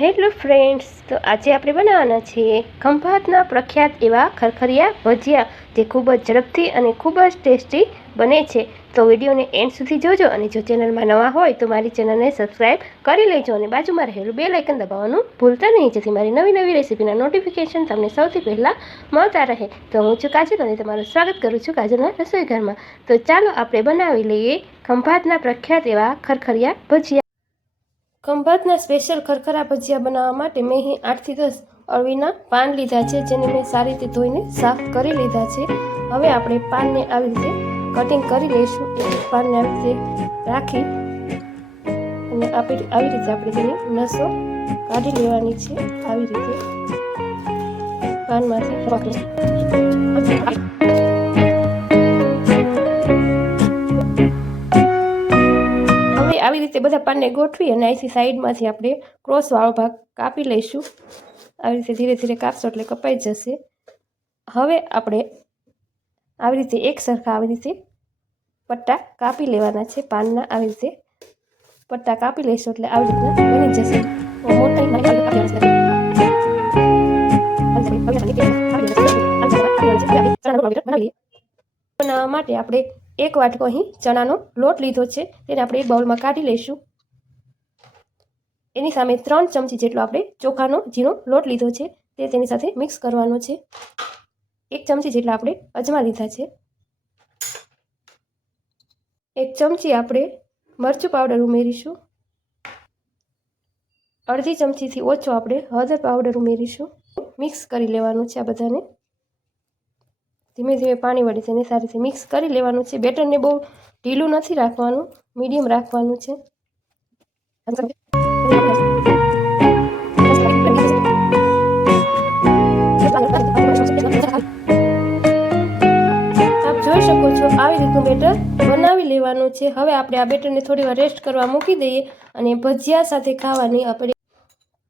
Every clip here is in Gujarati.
હેલો ફ્રેન્ડ્સ, તો આજે આપણે બનાવવાના છીએ ખંભાતના પ્રખ્યાત એવા ખરખરિયા ભજીયા. જે ખૂબ જ ઝડપથી અને ખૂબ જ ટેસ્ટી બને છે. તો વિડીયોને એન્ડ સુધી જોજો અને જો ચેનલમાં નવા હોય તો મારી ચેનલને સબસ્ક્રાઈબ કરી લેજો અને બાજુમાં રહેલું બે લાઇકન દબાવવાનું ભૂલતા નહીં, જેથી મારી નવી નવી રેસીપીના નોટિફિકેશન તમને સૌથી પહેલાં મળતા રહે. તો હું છું કાજલ અને તમારું સ્વાગત કરું છું કાજલના રસોઈઘરમાં. તો ચાલો આપણે બનાવી લઈએ ખંભાતના પ્રખ્યાત એવા ખરખરિયા ભજીયા. ખંભાતના સ્પેશિયલ ખરખરા ભજીયા બનાવવા માટે મેં અહીં આઠથી દસ અળવીના પાન લીધા છે, જેને મેં સારી રીતે ધોઈને સાફ કરી લીધા છે. હવે આપણે પાનને આવી રીતે કટિંગ કરી લઈશું. એક પાનને આવી રીતે રાખી અને આપી આવી રીતે આપણે તેની નસો કાઢી લેવાની છે. આવી રીતે પાનમાંથી આવી રીતે બધા પાનને ગોઠવી અને અહીંથી સાઈડમાંથી આપણે ક્રોસવાળો ભાગ કાપી લઈશું આવી રીતે ધીરે ધીરે કાપશો એટલે કપાઈ જશે હવે આપણે આવી રીતે એક સરખા આવી રીતે પટ્ટા કાપી લેવાના છે પાનના આવી રીતે પટ્ટા કાપી લઈશું એટલે આવી રીતના બની જશે બનાવવા માટે આપણે એક વાટકો અહીં ચણાનો લોટ લીધો છે. તેને આપણે એક બાઉલમાં કાઢી લઈશું. એની સામે ત્રણ ચમચી જેટલો આપણે ચોખાનો ઝીણો લોટ લીધો છે. તે તેની સાથે મિક્સ કરવાનો છે. એક ચમચી જેટલા આપણે અજમા લીધા છે. એક ચમચી આપણે મરચું પાવડર ઉમેરીશું. અડધી ચમચીથી ઓછો આપણે હળદર પાવડર ઉમેરીશું. મિક્સ કરી લેવાનું છે આ બધાને. ધીમે ધીમે પાણી વડે તેને સારી રીતે મિક્સ કરી લેવાનું છે. બેટરને બહુ ઢીલું નથી રાખવાનું મીડિયમ રાખવાનું છે. આપ જોઈ શકો છો આવી રીતનું બેટર બનાવી લેવાનું છે. હવે આપણે આ બેટરને થોડી વાર રેસ્ટ કરવા મૂકી દઈએ અને ભજીયા સાથે ખાવાની આપણે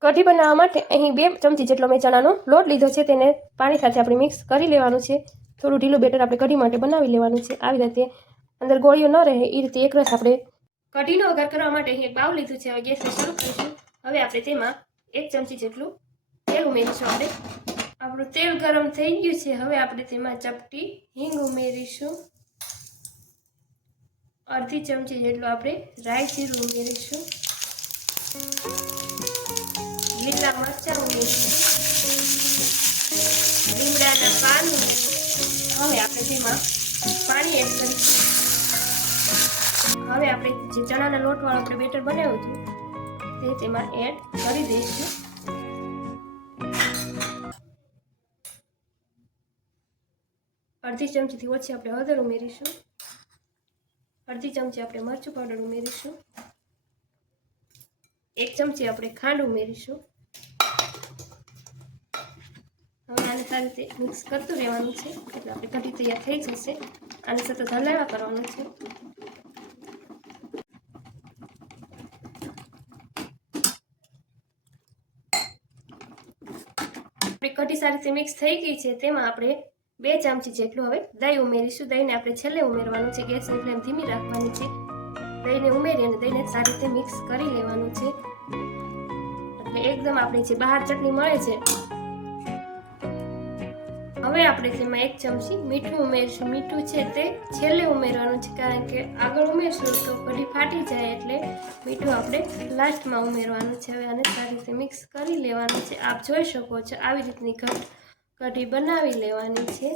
કઢી બનાવવા માટે અહીં બે ચમચી જેટલો મેં ચણાનો લોટ લીધો છે. તેને પાણી સાથે આપણે મિક્સ કરી લેવાનું છે. થોડું ઢીલું બેટર આપણે કઢી માટે બનાવી લેવાનું છે. આવી રીતે અંદર ગોળીઓ ન રહે એ રીતે એક રસ આપણે કઢીનો વઘાર કરવા માટે અહીં બાવ લીધું છે. હવે ગેસને શરૂ કરીશું. હવે આપણે તેમાં એક ચમચી જેટલું તેલ ઉમેરીશું આપણે. આપણું તેલ ગરમ થઈ ગયું છે. હવે આપણે તેમાં ચપટી હિંગ ઉમેરીશું. અડધી ચમચી જેટલું આપણે રાઈ જીરું ઉમેરીશું. લીલા મરચાં ઉમેરીશું. લીમડાના પાન હવે આપણે તેમાં પાણી એડ કરીશું. હવે આપણે જે ચણાના લોટવાળું આપણે બેટર બનાવ્યું હતું તે તેમાં એડ કરી દઈશું. અડધી ચમચીથી ઓછી આપણે હળદર ઉમેરીશું. અડધી ચમચી આપણે મરચું પાવડર ઉમેરીશું. એક ચમચી આપણે ખાંડ ઉમેરીશું. હવે આને સારી રીતે મિક્સ કરતું રહેવાનું છે. એટલે આપણે કઢી તૈયાર થઈ જશે આને સતત હલાવ્યા કરવાનું છે. આપણી કઢી સારી રીતે મિક્સ થઈ ગઈ છે. તેમાં આપણે બે ચમચી જેટલું હવે દહીં ઉમેરીશું. દહીંને આપણે છેલ્લે ઉમેરવાનું છે. ગેસની ફ્લેમ ધીમી રાખવાની છે. દહીંને ઉમેરી અને દહીંને સારી રીતે મિક્સ કરી લેવાનું છે. એટલે એકદમ આપણી જે બહાર ચટણી મળે છે હવે આપણે તેમાં એક ચમચી મીઠું ઉમેરશું. મીઠું છે તે છેલ્લે ઉમેરવાનું છે, કારણ કે આગળ ઉમેરશું તો કઢી ફાટી જાય એટલે મીઠું આપણે લાસ્ટમાં ઉમેરવાનું છે. હવે આને સારી રીતે મિક્સ કરી લેવાનું છે. આપ જોઈ શકો છો, આવી રીતની કઢી બનાવી લેવાની છે.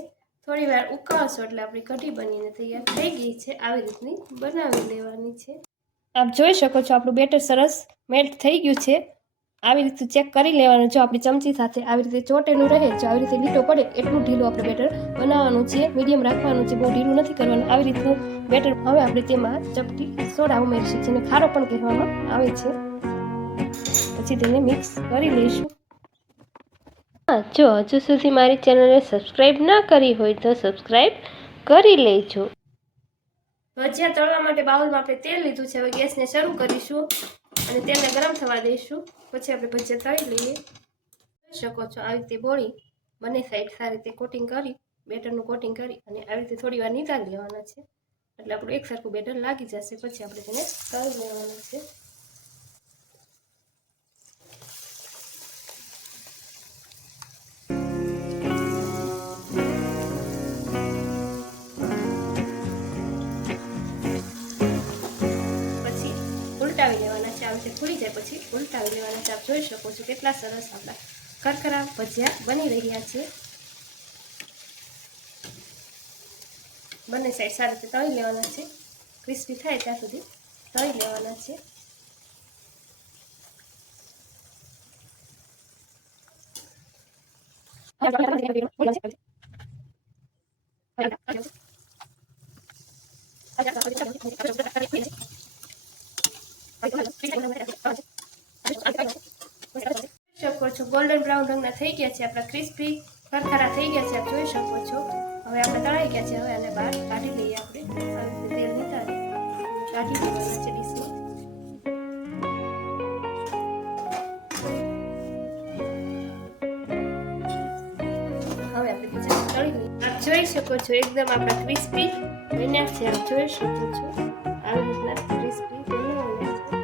થોડી વાર ઉકાળશો એટલે આપણી કઢી બનીને તૈયાર થઈ ગઈ છે. આવી રીતની બનાવી લેવાની છે. આપ જોઈ શકો છો, આપણું બેટર સરસ મેલ્ટ થઈ ગયું છે. આવી રીતે ચેક કરી લેવાનું. જો આપણી ચમચી સાથે આવી રીતે ચોટેલું રહે, જો આવી રીતે લીટો પડે, એટલું ઢીલું આપણે બેટર બનાવવાનું છે. મીડિયમ રાખવાનું છે, બહુ ઢીલું નથી કરવાનું. આવી રીતનું બેટર હવે આપણે તેમાં ચપટી સોડા ઉમેરીશું, જેને ખારો પણ કહેવામાં આવે છે. પછી તેને મિક્સ કરી લઈશું. જો હજુ સુધી મારી ચેનલને સબસ્ક્રાઈબ ના કરી હોય તો સબસ્ક્રાઈબ કરી લેજો. ભજીયા તળવા માટે બાઉલમાં આપણે તેલ લીધું છે. હવે ગેસને શરૂ કરીશું. અને તેને ગરમ થવા દઈશું. પછી આપણે ભજીયા તળી લઈએ. જોઈ શકો છો આવી રીતે બોળી. બંને સાઈડ સારી રીતે કોટિંગ કરી, બેટરનું કોટિંગ કરી અને આવી રીતે થોડી વાર નિતારી લેવાના છે. એટલે આપણું એક સરખું બેટર લાગી જશે. પછી આપણે તેને તળી લેવાના છે. પછી ઉલટાવી લેવાના છે આપ જોઈ શકો છો કેટલા સરસ આપણા કરકરા ભજીયા બની રહ્યા છે. બંને સાઈડ સારી રીતે તળી લેવાના છે. ક્રિસ્પી થાય ત્યાં સુધી તળી લેવાના છે. શકો છો? ગોલ્ડન બ્રાઉન રંગના થઈ ગયા છે, આપણા ક્રિસ્પી ખરખરા થઈ ગયા છે, આપ જોઈ શકો છો. હવે આપણે તળાઈ ગયા છે, હવે આને બહાર કાઢી લઈએ આપણે. તેલ નીકાળી કાઢી દેવાના છે ડીશમાં. આપ જોઈ શકો છો, એકદમ આપણા ક્રિસ્પી બન્યા છે, આપ જોઈ શકો છો. આવી રીતના ક્રિસ્પી બન્યા છે.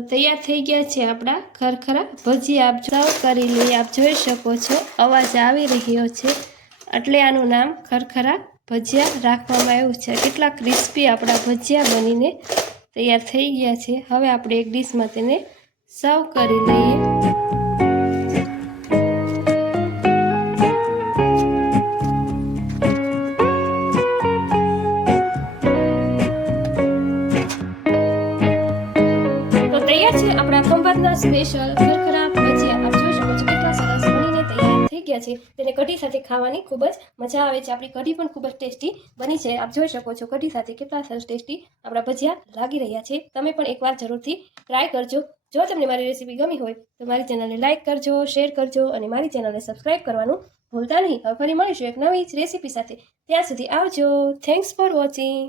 તો તૈયાર થઈ ગયા છે આપણા ખરખરા. ભજીયા આપ સર્વ કરી લઈએ. આપ જોઈ શકો છો, અવાજ આવી રહ્યો છે. એટલે આનું નામ ખરખરા ભજીયા રાખવામાં આવ્યું છે. કેટલા ક્રિસ્પી આપણા ભજીયા બનીને તૈયાર થઈ ગયા છે. હવે આપણે એક ડીશમાં તેને સર્વ કરી લઈએ. સ્પેશિયલ ખરખરા ભજીયા. આપ જોઈ શકો છો કેટલા સરસ બનીને તૈયાર થઈ ગયા છે. તેને કઢી સાથે ખાવાની ખૂબ જ મજા આવે છે. આપણી કઢી પણ ખૂબ જ ટેસ્ટી બની છે. આપ જોઈ શકો છો કઢી સાથે કેટલા સરસ ટેસ્ટી આપણા ભજીયા લાગી રહ્યા છે. તમે પણ એકવાર જરૂરથી ટ્રાય કરજો. જો તમને મારી રેસીપી ગમી હોય તો મારી ચેનલને લાઇક કરજો, શેર કરજો અને મારી ચેનલને સબસ્ક્રાઇબ કરવાનું ભૂલતા નહીં. હવે ફરી મળીશું એક નવી જ રેસીપી સાથે. ત્યાં સુધી આવજો. Thanks for watching.